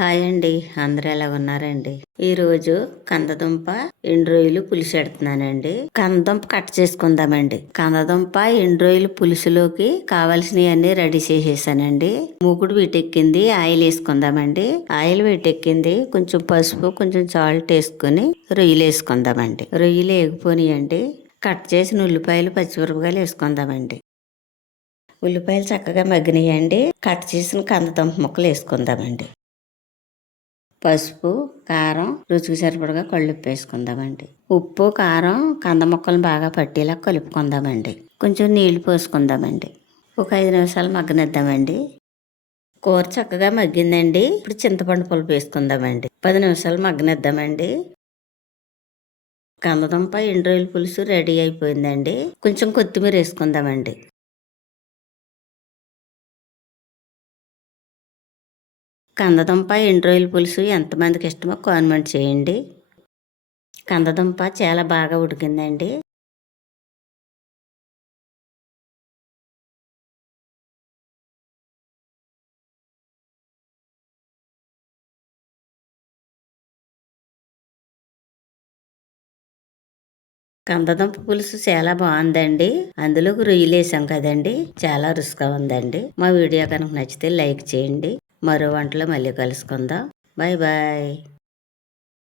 Hi అండి. అందరూ ఎలా ఉన్నారండి? ఈరోజు కందదుంప ఎండ్రోయిలు పులుసు పెడుతున్నానండి. కందదుంప కట్ చేసుకుందామండి. కందదుంప ఎండ్రోయిలు పులుసులోకి కావాల్సినవన్నీ రెడీ చేసేసానండి. మూకుడు వీటెక్కింది. ఆయిల్ వేసుకుందామండి. ఆయిల్ వీటెక్కింది. కొంచెం పసుపు, కొంచెం సాల్ట్ వేసుకుని రొయ్యలు వేసుకుందామండి. రొయ్యలు వేగిపోనియండి. కట్ చేసిన ఉల్లిపాయలు, పచ్చిమిరపకాయలు వేసుకుందామండి. ఉల్లిపాయలు చక్కగా మగ్గినాయండి. కట్ చేసిన కందదుంప ముక్కలు వేసుకుందామండి. పసుపు, కారం, రుచికి సరిపడగా కళ్ళుప్పు వేసుకుందామండి. ఉప్పు, కారం కంద ముక్కలను బాగా పట్టేలా కలుపుకుందామండి. కొంచెం నీళ్లు పోసుకుందామండి. ఒక 5 నిమిషాలు మగ్గనిద్దామండి. కూర చక్కగా మగ్గిందండి. ఇప్పుడు చింతపండు పులుపు వేసుకుందామండి. 10 నిమిషాలు మగ్గనిద్దామండి. కందదుంప ఎండ్రోయిల పులుసు రెడీ అయిపోయిందండి. కొంచెం కొత్తిమీర వేసుకుందామండి. కందదుంప ఎండ్రోయిల పులుసు ఎంతమందికి ఇష్టమో కామెంట్ చేయండి. కందదుంప చాలా బాగా ఉడికిందండి. కందదుంప పులుసు చాలా బాగుందండి. అందులోకి రొయ్యలు వేసాం కదండి, చాలా రుచిగా ఉందండి. మా వీడియో కనుక నచ్చితే లైక్ చేయండి. మరో వంటలో మళ్ళీ కలుసుకుందాం. Bye bye.